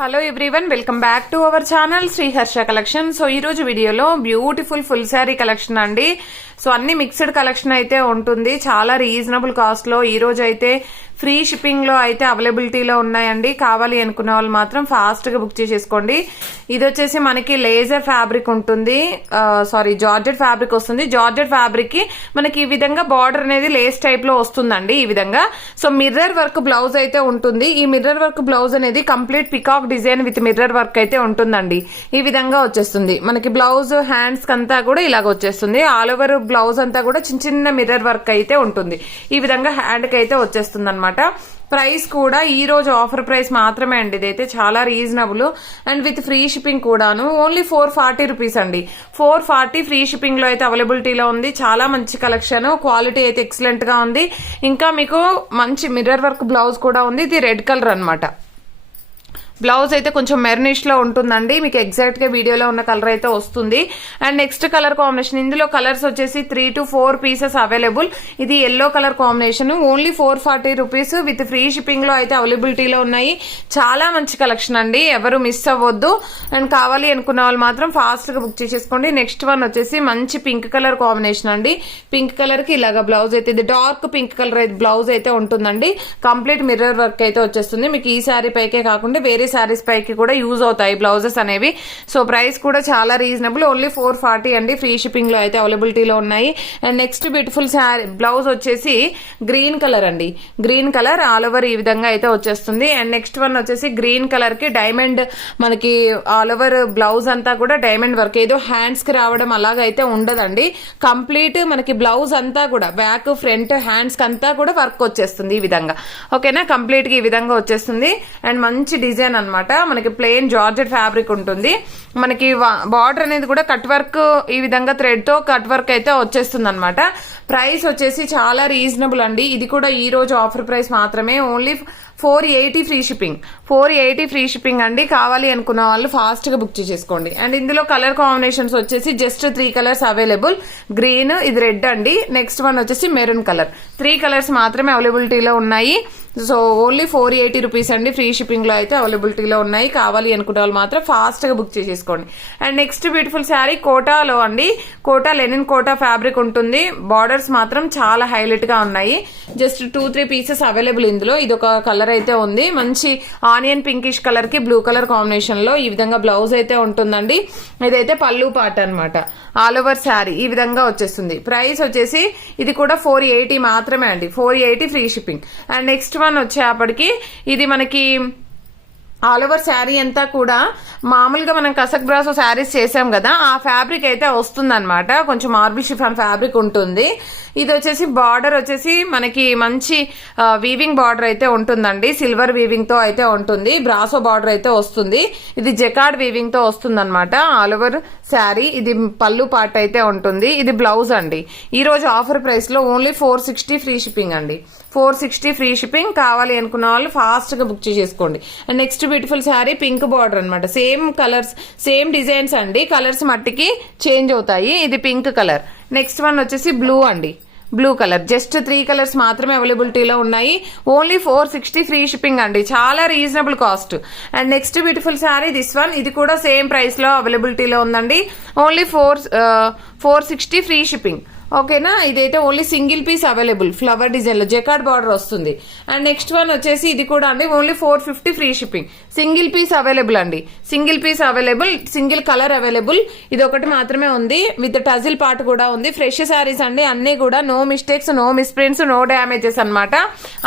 Hello everyone, welcome back to our channel Sri Harsha collection. So ఈ రోజు వీడియోలో బ్యూటిఫుల్ ఫుల్ శారీ కలెక్షన్ అండి. సో అన్ని మిక్స్డ్ కలెక్షన్ అయితే ఉంటుంది, చాలా రీజనబుల్ కాస్ట్ లో. ఈ రోజు అయితే ఫ్రీ షిప్పింగ్ లో అయితే అవైలబిలిటీలో ఉన్నాయండి. కావాలి అనుకున్న వాళ్ళు మాత్రం ఫాస్ట్ గా బుక్ చేసేసుకోండి. ఇది వచ్చేసి మనకి లేజర్ ఫ్యాబ్రిక్ ఉంటుంది, జార్జెట్ ఫ్యాబ్రిక్ వస్తుంది. జార్జెట్ ఫ్యాబ్రిక్ కి మనకి ఈ విధంగా బార్డర్ అనేది లేస్ టైప్ లో వస్తుందండి ఈ విధంగా. సో మిర్రర్ వర్క్ బ్లౌజ్ అయితే ఉంటుంది. ఈ మిర్రర్ వర్క్ బ్లౌజ్ అనేది complete peacock design with mirror work అయితే ఉంటుందండి. ఈ విధంగా వచ్చేస్తుంది మనకి బ్లౌజ్. హ్యాండ్స్ కంతా కూడా ఇలాగ వచ్చేస్తుంది. ఆల్ ఓవర్ బ్లౌజ్ అంతా కూడా చిన్న చిన్న మిర్రర్ వర్క్ అయితే ఉంటుంది. ఈ విధంగా హ్యాండ్ కి అయితే వచ్చేస్తుంది అనమాట. ప్రైస్ కూడా ఈ రోజు ఆఫర్ ప్రైస్ మాత్రమే అండి. ఇదైతే చాలా reasonable and with free shipping కూడాను. ఓన్లీ 440 రూపీస్ అండి. 440 ఫ్రీ షిప్పింగ్ లో అయితే అవైలబిలిటీలో ఉంది. చాలా మంచి కలెక్షన్, క్వాలిటీ అయితే ఎక్సలెంట్ గా ఉంది. ఇంకా మీకు మంచి మిర్రర్ వర్క్ బ్లౌజ్ కూడా ఉంది. ఇది రెడ్ కలర్ అన్నమాట. బ్లౌజ్ అయితే కొంచెం మెర్నిష్ లో ఉంటుందండి. మీకు ఎగ్జాక్ట్ గా వీడియోలో ఉన్న కలర్ అయితే వస్తుంది. అండ్ నెక్స్ట్ కలర్ కాంబినేషన్, ఇందులో కలర్స్ వచ్చేసి 3 to 4 పీసెస్ అవైలబుల్. ఇది yellow colour combination. Only 440 rupees with free shipping లో అయితే అవైలబిలిటీలో ఉన్నాయి. చాలా మంచి కలెక్షన్ అండి, ఎవరు మిస్ అవ్వద్దు. అండ్ కావాలి అనుకున్న వాళ్ళు మాత్రం ఫాస్ట్ గా బుక్ చేసేసుకోండి. నెక్స్ట్ వన్ వచ్చేసి మంచి పింక్ కలర్ కాంబినేషన్ అండి. పింక్ కలర్ కి ఇలాగా బ్లౌజ్ అయితే, ఇది డార్క్ పింక్ కలర్ బ్లౌజ్ అయితే ఉంటుందండి. కంప్లీట్ మిర్రర్ వర్క్ అయితే వచ్చేస్తుంది. మీకు ఈ శారీ పైకే కాకుండా వేరే శారీస్ పైకి కూడా యూజ్ అవుతాయి బ్లౌజెస్ అనేవి. సో ప్రైస్ కూడా చాలా రీజనబుల్. ఓన్లీ 440 అండి. ఫ్రీ షిప్పింగ్ లో అయితే అవైలబిలిటీలో ఉన్నాయి. And next beautiful sari blouse వచ్చేసి గ్రీన్ కలర్ అండి. గ్రీన్ కలర్ ఆల్ ఓవర్ ఈ విధంగా అయితే వచ్చేస్తుంది. అండ్ నెక్స్ట్ వన్ వచ్చేసి గ్రీన్ కలర్ కి డైమండ్, మనకి ఆల్ ఓవర్ బ్లౌజ్ అంతా కూడా డైమండ్ వర్క్. ఏదో హ్యాండ్స్ కి రావడం అలాగైతే ఉండదండి. కంప్లీట్ మనకి బ్లౌజ్ అంతా కూడా బ్యాక్ ఫ్రంట్ హ్యాండ్స్ కి అంతా కూడా వర్క్ వచ్చేస్తుంది ఈ విధంగా. ఓకేనా, కంప్లీట్ గా ఈ విధంగా వచ్చేస్తుంది. అండ్ మంచి డిజైన్ అన్నమాట. మనకి ప్లెయిన్ జార్జెట్ ఫ్యాబ్రిక్ ఉంటుంది. మనకి బార్డర్ అనేది కూడా కట్ వర్క్, ఈ విధంగా థ్రెడ్ తో కట్ వర్క్ అయితే వచ్చేస్తుంది అనమాట. ప్రైస్ వచ్చేసి చాలా రీజనబుల్ అండి. ఇది కూడా ఈ రోజు ఆఫర్ ప్రైస్ మాత్రమే. Only 480 free shipping. 480 free shipping అండి. కావాలి అనుకున్న వాళ్ళు ఫాస్ట్ గా బుక్ చేసేసుకోండి. అండ్ ఇందులో కలర్ కాంబినేషన్స్ వచ్చేసి జస్ట్ 3 కలర్స్ అవైలబుల్. గ్రీన్, ఇది రెడ్ అండి. నెక్స్ట్ వన్ వచ్చేసి మెరూన్ కలర్. 3 కలర్స్ మాత్రమే అవైలబిలిటీలో ఉన్నాయి. సో ఓన్లీ 480 రూపీస్ అండి. ఫ్రీ షిప్పింగ్ లో అయితే అవైలబిలిటీలో ఉన్నాయి. కావాలి అనుకున్న వాళ్ళు మాత్రం ఫాస్ట్ గా బుక్ చేసేసుకోండి. అండ్ నెక్స్ట్ బ్యూటిఫుల్ శారీ కోటాలో అండి. కోటా లెనిన్ కోటా ఫ్యాబ్రిక్ ఉంటుంది. బార్డర్స్ మాత్రం చాలా హైలైట్ గా ఉన్నాయి. జస్ట్ 2-3 పీసెస్ అవైలబుల్ ఇందులో. ఇది ఒక కలర్ అయితే ఉంది. మంచి ఆనియన్ పింకిష్ కలర్ కి బ్లూ కలర్ కాంబినేషన్ లో ఈ విధంగా బ్లౌజ్ అయితే ఉంటుందండి. ఇదైతే పళ్ళు పాట అన్నమాట. ఆల్ ఓవర్ శారీ ఈ విధంగా వచ్చేస్తుంది. ప్రైస్ వచ్చేసి ఇది కూడా 480 మాత్రమే అండి. 480 free shipping. And next one వచ్చేప్పటికి ఇది మనకి ఆల్ ఓవర్ శారీ అంతా కూడా మామూలుగా మనం కసక్ బ్రాసో శారీస్ చేసాం కదా, ఆ ఫ్యాబ్రిక్ అయితే వస్తుంది అనమాట. కొంచెం మార్బుల్ షిఫాన్ ఫ్యాబ్రిక్ ఉంటుంది. ఇది వచ్చేసి బార్డర్ వచ్చేసి మనకి మంచి వీవింగ్ బార్డర్ అయితే ఉంటుందండి. సిల్వర్ వీవింగ్ తో అయితే ఉంటుంది. బ్రాసో బార్డర్ అయితే వస్తుంది. ఇది జకార్డ్ వీవింగ్ తో వస్తుంది అనమాట. All over sari. ఇది పళ్ళు పార్ట్ అయితే ఉంటుంది. ఇది బ్లౌజ్ అండి. ఈ రోజు ఆఫర్ ప్రైస్ లో ఓన్లీ 460 ఫ్రీ షిప్పింగ్ అండి. 460 ఫ్రీ షిప్పింగ్. కావాలి అనుకున్న వాళ్ళు ఫాస్ట్ గా బుక్ చేసేసుకోండి. And next beautiful sari pink border అనమాట. సేమ్ కలర్స్, సేమ్ డిజైన్స్ అండి. కలర్స్ మట్టికి చేంజ్ అవుతాయి. ఇది పింక్ కలర్. నెక్స్ట్ వన్ వచ్చేసి బ్లూ అండి. Blue colour. జస్ట్ 3 కలర్స్ మాత్రమే అవైలబిలిటీలో ఉన్నాయి. ఓన్లీ 460 ఫ్రీ షిప్పింగ్ అండి. చాలా reasonable cost. And next beautiful sari this one. ఇది కూడా సేమ్ ప్రైస్ లో అవైలబిలిటీలో ఉందండి. Only 460 free shipping. ఓకేనా, ఇదైతే only single piece available. Flower design లో జకార్డ్ బార్డర్ వస్తుంది. అండ్ నెక్స్ట్ వన్ వచ్చేసి ఇది కూడా అండి. Only 450 free shipping. Single piece available అండి. Single piece available. Single colour available. ఇది ఒకటి మాత్రమే ఉంది. విత్ టజిల్ పార్ట్ కూడా ఉంది. ఫ్రెష్ శారీస్ అండి అన్ని కూడా. No mistakes, no misprints, no damages అనమాట.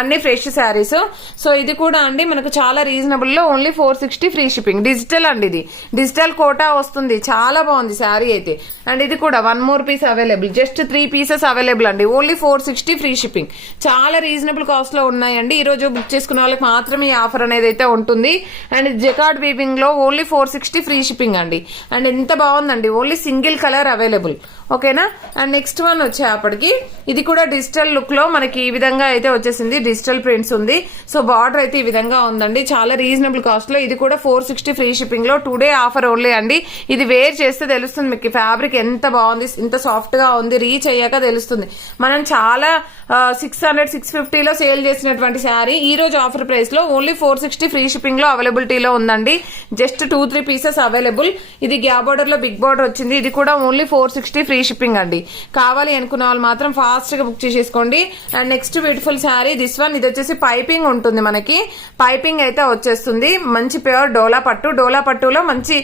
అన్ని ఫ్రెష్ శారీస్. సో ఇది కూడా అండి మనకు చాలా రీజనబుల్ లో ఓన్లీ 460 ఫ్రీ షిప్పింగ్. డిజిటల్ అండి. ఇది డిజిటల్ కోటా వస్తుంది. చాలా బాగుంది శారీ అయితే. అండ్ ఇది కూడా 1 more piece available. Just 3 pieces available అండి. Only 460 free shipping. చాలా రీజనబుల్ కాస్ట్ లో ఉన్నాయండి. ఈ రోజు బుక్ చేసుకున్న వాళ్ళకి మాత్రమే ఈ ఆఫర్ అనేది అయితే ఉంటుంది. అండ్ జకార్డ్ వీవింగ్ లో ఓన్లీ 460 ఫ్రీ షిప్పింగ్ అండి. అండ్ ఎంత బాగుందండి. Only single colour available. ఓకేనా. అండ్ నెక్స్ట్ వన్ వచ్చేప్పటికి ఇది కూడా డిజిటల్ లుక్ లో మనకి ఈ విధంగా అయితే వచ్చేసింది, డిజిటల్ ప్రింట్స్ ఉంది. సో బార్డర్ అయితే ఈ విధంగా ఉందండి, చాలా రీజనబుల్ కాస్ట్ లో. ఇది కూడా 460 ఫ్రీ షిప్పింగ్ లో 2 డే ఆఫర్ ఓన్లీ అండి. ఇది వేర్ చేస్తే తెలుస్తుంది మీకు ఫ్యాబ్రిక్ ఎంత బాగుంది, ఇంత సాఫ్ట్ గా ఉంది. రీచ్ అయ్యాక తెలుస్తుంది. మనం చాలా 600 650 లో సేల్ చేసినటువంటి శారీ ఈ రోజు ఆఫర్ ప్రైస్ లో ఓన్లీ 460 ఫ్రీ షిప్పింగ్ లో అవైలబిలిటీలో ఉందండి. Just 2-3 pieces available. ఇది గ్యాప్ బార్డర్ లో బిగ్ బార్డర్ వచ్చింది. ఇది కూడా ఓన్లీ 460 ఫ్రీ షిప్పింగ్ అండి. కావాలి అనుకున్న వాళ్ళు మాత్రం ఫాస్ట్ గా బుక్ చేసేసుకోండి. And next beautiful sari this one. ఇది వచ్చేసి పైపింగ్ ఉంటుంది, మనకి పైపింగ్ అయితే వచ్చేస్తుంది. మంచి ప్యూర్ డోలా పట్టు, డోలా పట్టులో మంచి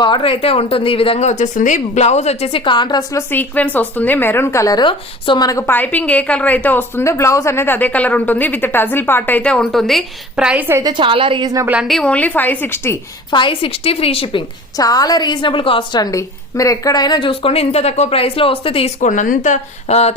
బార్డర్ అయితే ఉంటుంది. ఈ విధంగా వచ్చేస్తుంది. బ్లౌజ్ వచ్చేసి కాంట్రాస్ట్ లో సీక్వెన్స్ వస్తుంది, మెరూన్ కలర్. సో మనకు పైపింగ్ ఏ కలర్ అయితే వస్తుందో బ్లౌజ్ అనేది అదే కలర్ ఉంటుంది, విత్ టజిల్ పార్ట్ అయితే ఉంటుంది. ప్రైస్ అయితే చాలా రీజనబుల్ అండి, ఓన్లీ 560 ఫ్రీ షిప్పింగ్. చాలా రీజనబుల్ కాస్ట్ అండి. మీరు ఎక్కడైనా చూసుకోండి, ఇంత తక్కువ ప్రైస్ లో వస్తే తీసుకోండి. అంత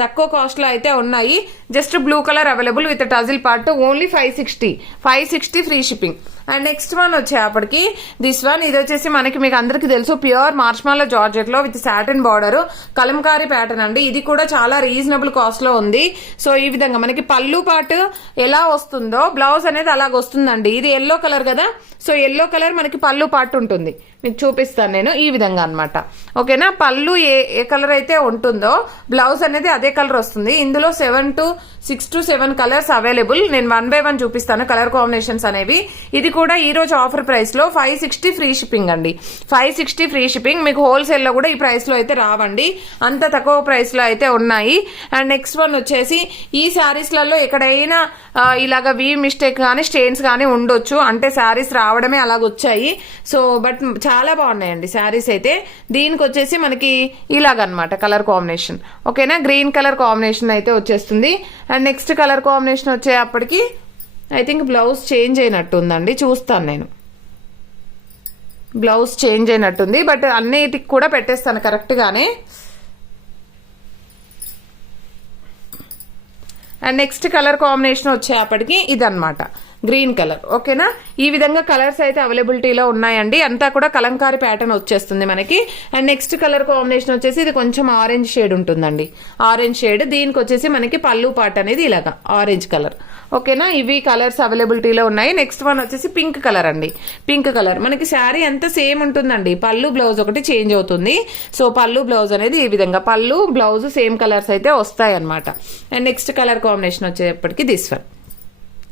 తక్కువ కాస్ట్ లో అయితే ఉన్నాయి. Just blue colour available with టజిల్ part, only 560 free shipping. And next one వచ్చేప్పటికి దిస్ వన్. ఇది వచ్చేసి మనకి మీకు అందరికి తెలుసు ప్యూర్ మార్ష్మాలో జార్జెట్ లో with satin border, Kalamkari pattern అండి. ఇది కూడా చాలా రీజనబుల్ కాస్ట్ లో ఉంది. సో ఈ విధంగా మనకి పళ్ళు పాటు ఎలా వస్తుందో బ్లౌజ్ అనేది అలాగ వస్తుందండి. ఇది ఎల్లో కలర్ కదా, సో ఎల్లో కలర్ మనకి పళ్ళు పాటు ఉంటుంది. మీకు చూపిస్తాను నేను ఈ విధంగా అన్నమాట. ఓకేనా. పళ్ళు ఏ కలర్ అయితే ఉంటుందో బ్లౌజ్ అనేది అదే కలర్ వస్తుంది. ఇందులో 6 to 7 కలర్స్ అవైలబుల్. నేను 1 by 1 చూపిస్తాను కలర్ కాంబినేషన్స్ అనేవి. ఇది కూడా ఈ రోజు ఆఫర్ ప్రైస్ లో 560 ఫ్రీ షిప్పింగ్ అండి. 560 ఫ్రీ షిప్పింగ్. మీకు హోల్సేల్ లో కూడా ఈ ప్రైస్ లో అయితే రావండి, అంత తక్కువ ప్రైస్ లో అయితే ఉన్నాయి. అండ్ నెక్స్ట్ వన్ వచ్చేసి ఈ శారీస్ లలో ఎక్కడైనా ఇలాగ వీ మిస్టేక్ గానీ స్టెయిన్స్ గానీ ఉండొచ్చు, అంటే శారీస్ రావడమే అలాగొచ్చాయి. సో బట్ చాలా బాగున్నాయండి శారీస్ అయితే. దీనికి వచ్చేసి మనకి ఇలాగనమాట కలర్ కాంబినేషన్. ఓకేనా. గ్రీన్ కలర్ కాంబినేషన్ అయితే వచ్చేస్తుంది. అండ్ నెక్స్ట్ కలర్ కాంబినేషన్ వచ్చేప్పటికి ఐ థింక్ బ్లౌజ్ చేంజ్ అయినట్టు ఉందండి, చూస్తాను నేను. బ్లౌజ్ చేంజ్ అయినట్టుంది, బట్ అన్నిటికి కూడా పెట్టేస్తాను కరెక్ట్ గానే. అండ్ నెక్స్ట్ కలర్ కాంబినేషన్ వచ్చేప్పటికి ఇదన్నమాట గ్రీన్ కలర్. ఓకేనా. ఈ విధంగా కలర్స్ అయితే అవైలబిలిటీలో ఉన్నాయండి. అంతా కూడా కలంకారీ ప్యాటర్న్ వచ్చేస్తుంది మనకి. అండ్ నెక్స్ట్ కలర్ కాంబినేషన్ వచ్చేసి ఇది కొంచెం ఆరెంజ్ షేడ్ ఉంటుందండి, ఆరెంజ్ షేడ్. దీనికి వచ్చేసి మనకి పళ్ళు పార్ట్ అనేది ఇలాగా ఆరెంజ్ కలర్. ఓకేనా. ఇవి కలర్స్ అవైలబిలిటీలో ఉన్నాయి. నెక్స్ట్ వన్ వచ్చేసి పింక్ కలర్ అండి. పింక్ కలర్ మనకి శారీ అంతా సేమ్ ఉంటుందండి, పళ్ళు బ్లౌజ్ ఒకటి చేంజ్ అవుతుంది. సో పళ్ళు బ్లౌజ్ అనేది ఈ విధంగా, పళ్ళు బ్లౌజ్ సేమ్ కలర్స్ అయితే వస్తాయి అనమాట. అండ్ నెక్స్ట్ కలర్ కాంబినేషన్ వచ్చేప్పటికి దిస్ వన్.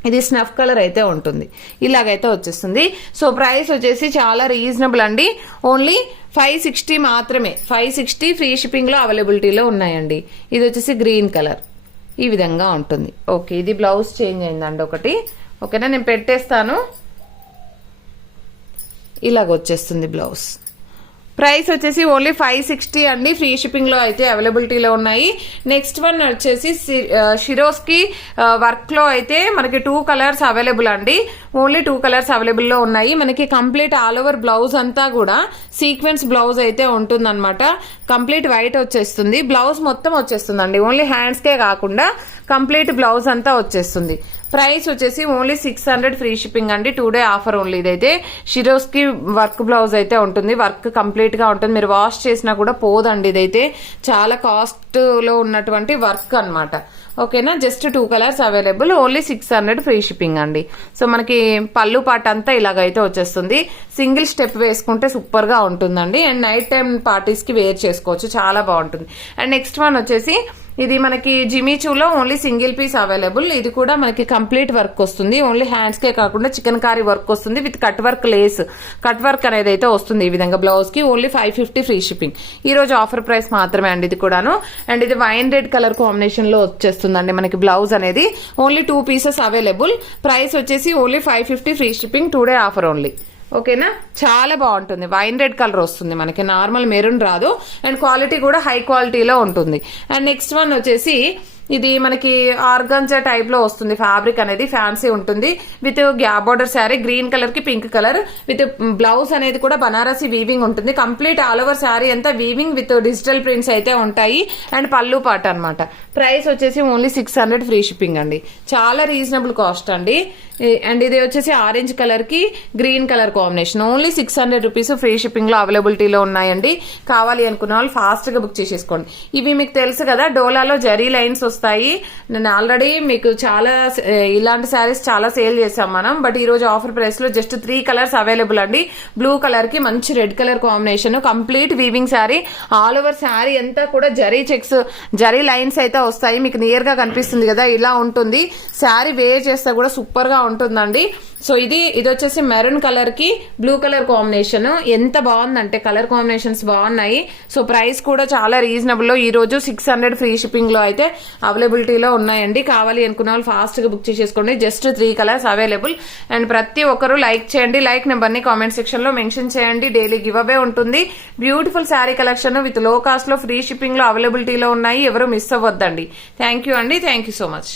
ఇది స్నఫ్ కలర్ అయితే ఉంటుంది, ఇలాగైతే వచ్చేస్తుంది. సో ప్రైస్ వచ్చేసి చాలా రీజనబుల్ అండి, ఓన్లీ 560 మాత్రమే. 560 ఫ్రీ షిప్పింగ్ లో అవైలబిలిటీలో ఉన్నాయండి. ఇది వచ్చేసి గ్రీన్ కలర్ ఈ విధంగా ఉంటుంది. ఓకే. ఇది బ్లౌజ్ చేంజ్ అయిందండి ఒకటి. ఓకేనా. నేను పెట్టేస్తాను, ఇలాగ వచ్చేస్తుంది బ్లౌజ్. ప్రైస్ వచ్చేసి ఓన్లీ 560 అండి, ఫ్రీ షిప్పింగ్ లో అయితే అవైలబిలిటీలో ఉన్నాయి. నెక్స్ట్ వన్ వచ్చేసి షిరోస్కి వర్క్ లో అయితే మనకి 2 కలర్స్ అవైలబుల్ అండి, ఓన్లీ 2 కలర్స్ అవైలబుల్ లో ఉన్నాయి. మనకి కంప్లీట్ ఆల్ ఓవర్ బ్లౌజ్ అంతా కూడా సీక్వెన్స్ బ్లౌజ్ అయితే ఉంటుందన్నమాట. కంప్లీట్ వైట్ వచ్చేస్తుంది, బ్లౌజ్ మొత్తం వచ్చేస్తుందండి, ఓన్లీ హ్యాండ్స్ కే కాకుండా కంప్లీట్ బ్లౌజ్ అంతా వచ్చేస్తుంది. ప్రైస్ వచ్చేసి ఓన్లీ 600 ఫ్రీ షిప్పింగ్ అండి, 2 డే ఆఫర్ ఓన్లీ. ఇదైతే షిరోస్కి వర్క్ బ్లౌజ్ అయితే ఉంటుంది, వర్క్ కంప్లీట్ గా ఉంటుంది, మీరు వాష్ చేసినా కూడా పోదండి. ఇదైతే చాలా కాస్ట్ లో ఉన్నటువంటి వర్క్ అన్నమాట. ఓకేనా. Just 2 colours available, only 600 free shipping అండి. సో మనకి పళ్ళు పాట అంతా ఇలాగైతే వచ్చేస్తుంది. సింగిల్ స్టెప్ వేసుకుంటే సూపర్ గా ఉంటుందండి. అండ్ నైట్ టైం పార్టీస్ కి వేర్ చేసుకోవచ్చు, చాలా బాగుంటుంది. అండ్ నెక్స్ట్ వన్ వచ్చేసి ఇది మనకి జిమిచూలో ఓన్లీ సింగిల్ పీస్ అవైలబుల్. ఇది కూడా మనకి కంప్లీట్ వర్క్ వస్తుంది, ఓన్లీ హ్యాండ్స్ కే కాకుండా చికెన్ కారీ వర్క్ వస్తుంది with cut work lace, cut work అనేది అయితే వస్తుంది ఈ విధంగా. బ్లౌజ్ కి ఓన్లీ 550 ఫ్రీ షిప్పింగ్. ఈ రోజు ఆఫర్ ప్రైస్ మాత్రమే అండి ఇది కూడాను. అండ్ ఇది వైన్ రెడ్ కలర్ కాంబినేషన్ లో వచ్చేస్తుందండి మనకి బ్లౌజ్ అనేది. Only 2 pieces available. ప్రైస్ వచ్చేసి only 550 free shipping, 2 day offer only. ఓకేనా. చాలా బాగుంటుంది, వైన్ రెడ్ కలర్ వస్తుంది మనకి, నార్మల్ మెరూన్ రాదు. అండ్ క్వాలిటీ కూడా హై క్వాలిటీలో ఉంటుంది. అండ్ నెక్స్ట్ వన్ వచ్చేసి ఇది మనకి ఆర్గంజా టైప్ లో వస్తుంది. ఫ్యాబ్రిక్ అనేది ఫ్యాన్సీ ఉంటుంది with gap border sari, green colour కి పింక్ కలర్ విత్ బ్లౌజ్ అనేది కూడా బనారసి వీవింగ్ ఉంటుంది. కంప్లీట్ ఆల్ ఓవర్ శారీ అంతా వీవింగ్ విత్ డిజిటల్ ప్రింట్స్ అయితే ఉంటాయి. అండ్ పళ్ళు పాట అన్నమాట. ప్రైస్ వచ్చేసి ఓన్లీ 600 ఫ్రీ షిప్పింగ్ అండి. చాలా రీజనబుల్ కాస్ట్ అండి. అండ్ ఇది వచ్చేసి ఆరెంజ్ కలర్ కి green colour combination. Only 600 rupees free shipping లో అవైలబిలిటీలో ఉన్నాయండి. కావాలి అనుకున్న వాళ్ళు ఫాస్ట్ గా బుక్ చేసేసుకోండి. ఇవి మీకు తెలుసు కదా, డోలాలో జరీ లైన్స్ వస్తాయి. నేను ఆల్రెడీ మీకు చాలా ఇలాంటి శారీస్ చాలా సేల్ చేసాం మనం. బట్ ఈ రోజు ఆఫర్ ప్రైస్ లో జస్ట్ 3 కలర్స్ అవైలబుల్ అండి. బ్లూ కలర్ కి మంచి red colour combination, complete weaving sari. All over sari అంతా కూడా జరీ చెక్స్, జరీ లైన్స్ అయితే వస్తాయి. మీకు నియర్ గా కనిపిస్తుంది కదా, ఇలా ఉంటుంది. శారీ వేర్ చేస్తే కూడా సూపర్ గా ఉంటుందండి. సో ఇది వచ్చేసి మెరూన్ కలర్ కి బ్లూ కలర్ కాంబినేషన్. ఎంత బాగుందంటే కలర్ కాంబినేషన్స్ బాగున్నాయి. సో ప్రైస్ కూడా చాలా రీజనబుల్ లో ఈ రోజు 600 ఫ్రీ షిప్పింగ్ లో అయితే అవైలబిలిటీలో ఉన్నాయండి. కావాలి అనుకున్న వాళ్ళు ఫాస్ట్ గా బుక్ చేసేసుకోండి. Just 3 colours available. అండ్ ప్రతి ఒక్కరు లైక్ చేయండి. లైక్ నెంబర్ ని కామెంట్ సెక్షన్ లో మెన్షన్ చేయండి. డైలీ గివ్ అవే ఉంటుంది. బ్యూటిఫుల్ శారీ కలెక్షన్ విత్ లో కాస్ట్ లో ఫ్రీ షిప్పింగ్ లో అవైలబిలిటీలో ఉన్నాయి. ఎవరు మిస్ అవ్వద్దండి. థ్యాంక్ యూ అండి. Thank you so much.